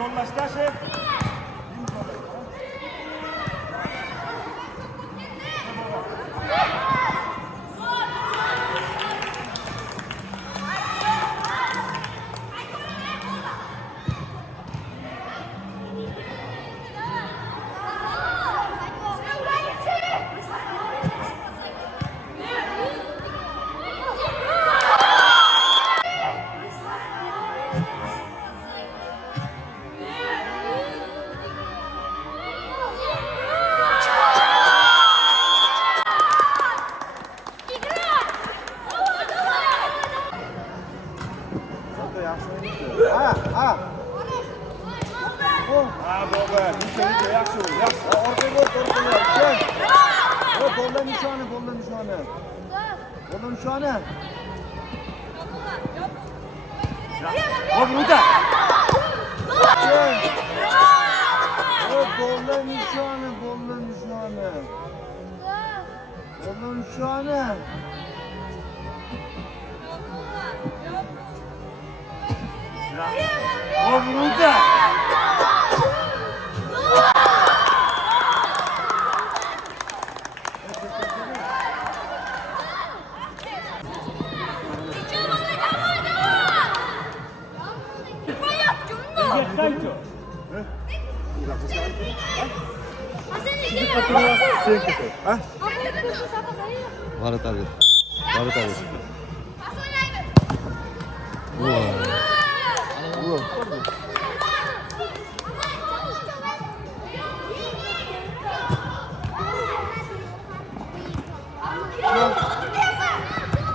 zo'rlashdashi.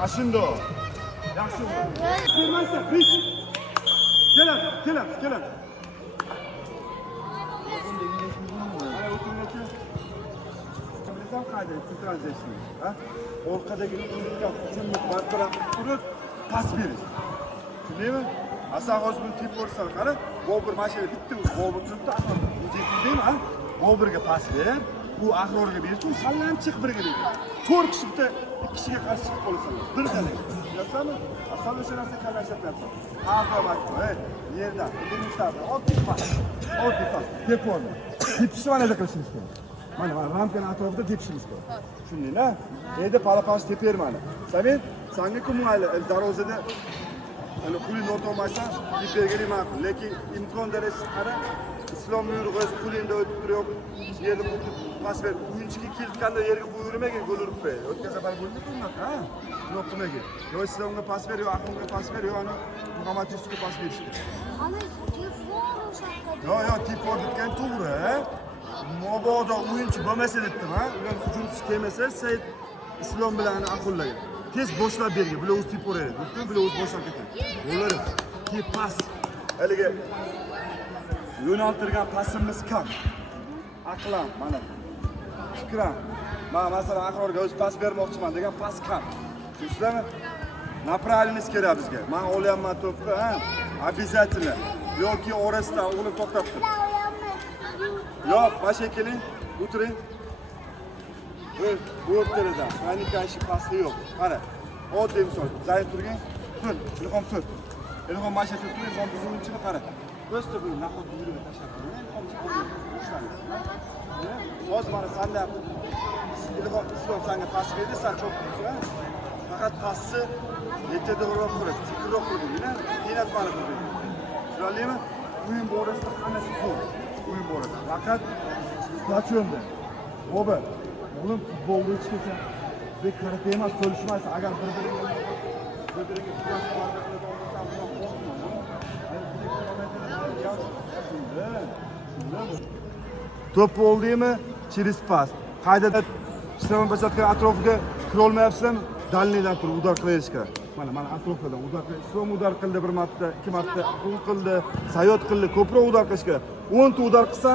Aşında. Yaxshi. Bilmaysan, bil. Kelam. Bilasan qayda transition, ha? Orqadagi o'yinda hujumni bartaraf turib, pas berish. Tushundingmi? Asan hozir buni tep ko'rsan, qara, Bobur mashina bitta Bobur turibdi, o'zi yetdimi, ha? Boburga pas ber. Bu Ahrorga bersa, sallam chiq birga deydi. 4 kishi bitta 2 kishiga qarshi chiqib qolasan. Birdan. Bilasizmi? Asal o'sha narsa qalashayapsan. Aqobat, yerda, birinchidan oddiy pas. Teponi. Tepishni mana da qilishimiz kerak. Mana rampani atrofida tepishimiz kerak. Tushundingmi? Endi palapas tepermani. Sen senga kim mayli darvozada ana qo'lingni o'tolmaysan, teperga ma'qul, lekin imkon darajasi qara. Islom yurg'iz qo'lingda o'tib turib, yerda pas ber. O'yinchiga kelganda yerga qo'yurmagan, gol urib qo'y. O'tgan safar bo'ldi bundan, ha? Yo'q qilmagan. Yo Islomga pas ber, yo Ahmedga pas ber, yo ana Muhammad Yusufga pas berishdi. Ana telefon o'sha. Yo, telefon bitgan to'g'ri, ha? Mabodo o'yinchi bo'lmasa dedim, ha? Ular hujumchi kelmasa, Said Islom bilan aqullagan. Tez boshlab bergan, bular o'z teporaveradi. Bular o'z boshlab ketadi. Ular tep pas. Haliga yo'naltirgan pasimiz kam. Aqlam, mana. Fikram. Men masalan Ahrorga o'z pas bermoqchiman degan pas kam. Tushundingmi? Направленность kerak bizga. Men olyapman to'pni, ha? Обязательно. Yoki orasida o'g'lim to'xtatdi. Yo'q, başa keling, o'tiring. Bu o'rtada. Panika ishi pasti yo'q. Qara. Oddiy misol. Zayn turgin. Tur, ilhom tur. Ilhom mashina turib, ilhom bizning uchun qara. Просто bu nahot yurib tashlab. Hozir mana senda Islom senga pas berdi, sen çok kuchli. Faqat pasni yetada urib qo'yadi, sekinroq qo'yadi, qiynatmani qo'yadi. Tushundingmi? O'yin borasida hammasi zo'r. O'yin borasida. Faqat qachonda? Bobo, o'g'lim futbolda hech qachon bek karate emas, to'lishmaysa, agar bir-biriga kurash to'p bo'ldimi? Через pas. Qayda Islom basatgan atrofiga kira olmayapsizlarmi? Dalniylar turib udar qilishga. Mana atrofidan udar qildi. Islom udar qildi bir marta, 2 marta, u qildi, Sayot qildi, ko'proq udar qilishga. 10 ta udar qilsa,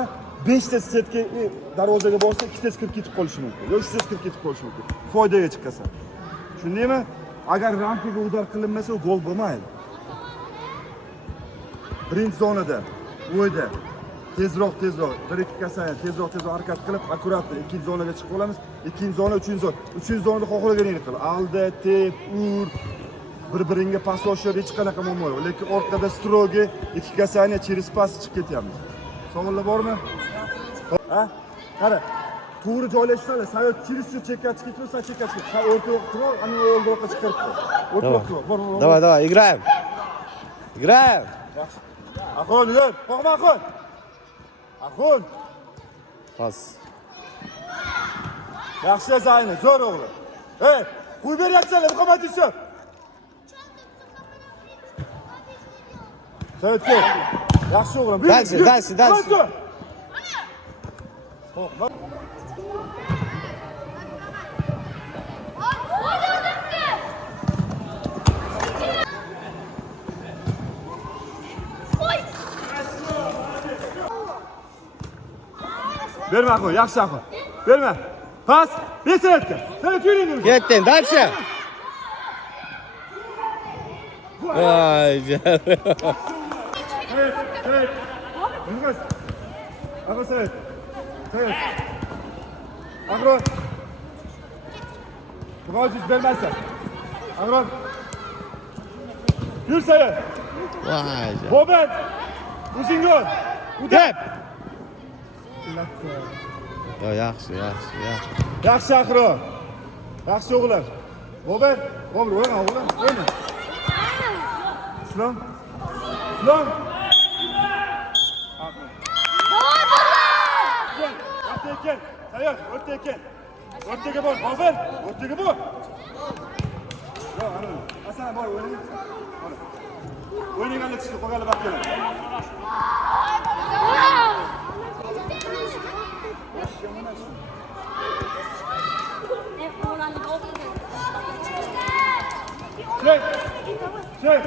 5 ta setga darvozaga borsa, 2 ta kirib ketib qolishi mumkin. Yo'q, 3 ta kirib ketib qolishi mumkin. Foydaga chiqasa. Tushundingmi? Agar rampaga udar qilinmasa, gol bo'lmaydi. Birinchi zonada, o'yda tezroq, 1-2 kasaya tezroq harakat qilib, akkuratli ikkinchi zonaga chiqib olamiz. Ikkinchi zona, uchinchi zona. Uchinchi zonada xohlaganingni qil. Alda, tep, ur. bir-biringga pas oshib hech qanaqa muammo yo'q. Lekin orqada strogi, ikki kasaniya через pas chiqib ketyapmiz. Savollar bormi? Ha? Qara. To'g'ri joylashsanglar, sayyor chirishni chekkachiga tursa, chekkachiga. Sa o'rtoq turib, ana o'rtoqqa chiqarib qo'y. O'rtoq turib, bor. Давай, играем. Играем. Yaxshi. Aqo'l, yur. Qo'rqma Aqo'l. Aqo'l. Pas. Yaxshi Zayni, zo'r o'g'lim. Ey, qo'y beryapsanlar, muqamat yusuf. Saytga. Yaxshi o'g'lim. Dальше. Qo'rqma. Berme Aqo'l, yaxshi Aqo'l. Berme. Pas, Besetga. Sen yürüyün. Kettin, dальше. Vay canım. Evet. Yunus. Aqo'l Sayt. Evet. Aqo'l. Murojiz bermezsen. Aqo'l. Yür Sayt. Vay canım. Bobet. Uzingol. Dep. Ya yaxshi. Yaxshi Aqo'l. Yaxshi o'g'lim. Bobet. O'g'lim, o'yna. Islom. O'rtaga. Tayyor, o'rtaga. O'rtaga bor, Bobet. O'rtaga bor. Yo'q, ana. Aslan bor, o'ynang. O'ynaganlar chiqib qolganlar bak keladi. Çek.